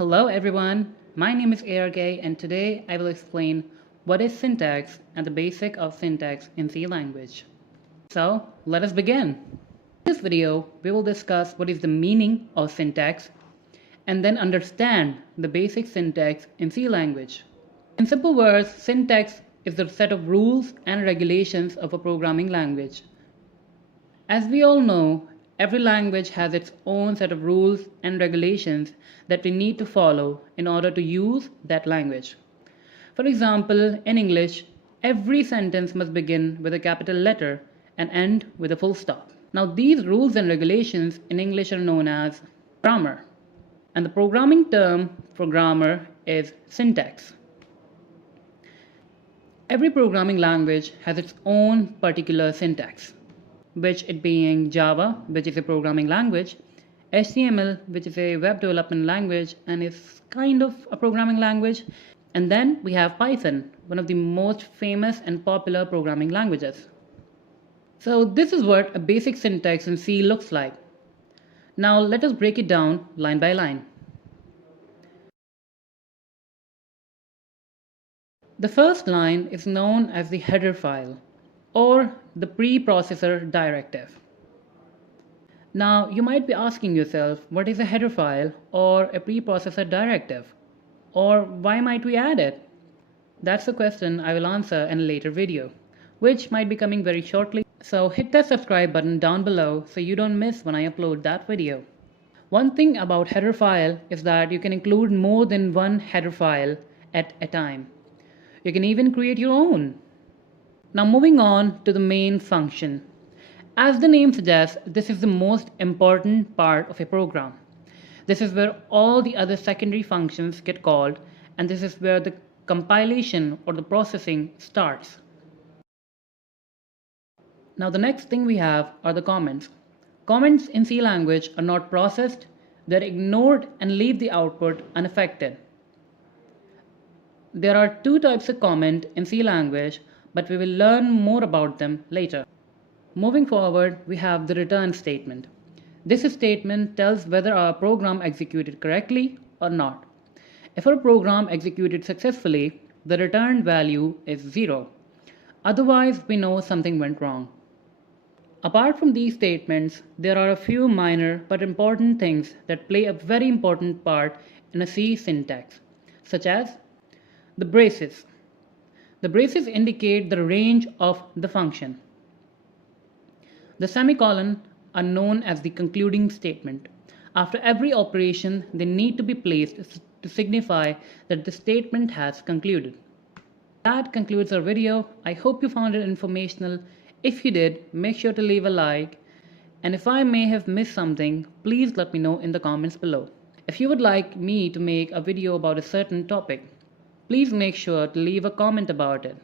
Hello everyone, my name is ARK and today I will explain what is syntax and the basic of syntax in C language. So let us begin. In this video we will discuss what is the meaning of syntax and then understand the basic syntax in C language. In simple words, syntax is the set of rules and regulations of a programming language. As we all know, every language has its own set of rules and regulations that we need to follow in order to use that language. For example, in English, every sentence must begin with a capital letter and end with a full stop. Now, these rules and regulations in English are known as grammar, and the programming term for grammar is syntax. Every programming language has its own particular syntax, which it being Java, which is a programming language, HTML, which is a web development language and is kind of a programming language, and then we have Python, one of the most famous and popular programming languages. So this is what a basic syntax in C looks like. Now let us break it down line by line. The first line is known as the header file, or the preprocessor directive. Now you might be asking yourself, what is a header file or a preprocessor directive? Or why might we add it? That's a question I will answer in a later video, which might be coming very shortly. So hit that subscribe button down below so you don't miss when I upload that video. One thing about header file is that you can include more than one header file at a time. You can even create your own. Now moving on to the main function. As the name suggests, this is the most important part of a program. This is where all the other secondary functions get called, and this is where the compilation or the processing starts. Now the next thing we have are the comments. Comments in C language are not processed, they're ignored and leave the output unaffected. There are two types of comment in C language, but we will learn more about them later. Moving forward, we have the return statement. This statement tells whether our program executed correctly or not. If our program executed successfully, the returned value is 0. Otherwise, we know something went wrong. Apart from these statements, there are a few minor but important things that play a very important part in a C syntax, such as the braces. The braces indicate the range of the function. The semicolon are known as the concluding statement. After every operation, they need to be placed to signify that the statement has concluded. That concludes our video. I hope you found it informational. If you did, make sure to leave a like. And if I may have missed something, please let me know in the comments below. If you would like me to make a video about a certain topic, please make sure to leave a comment about it.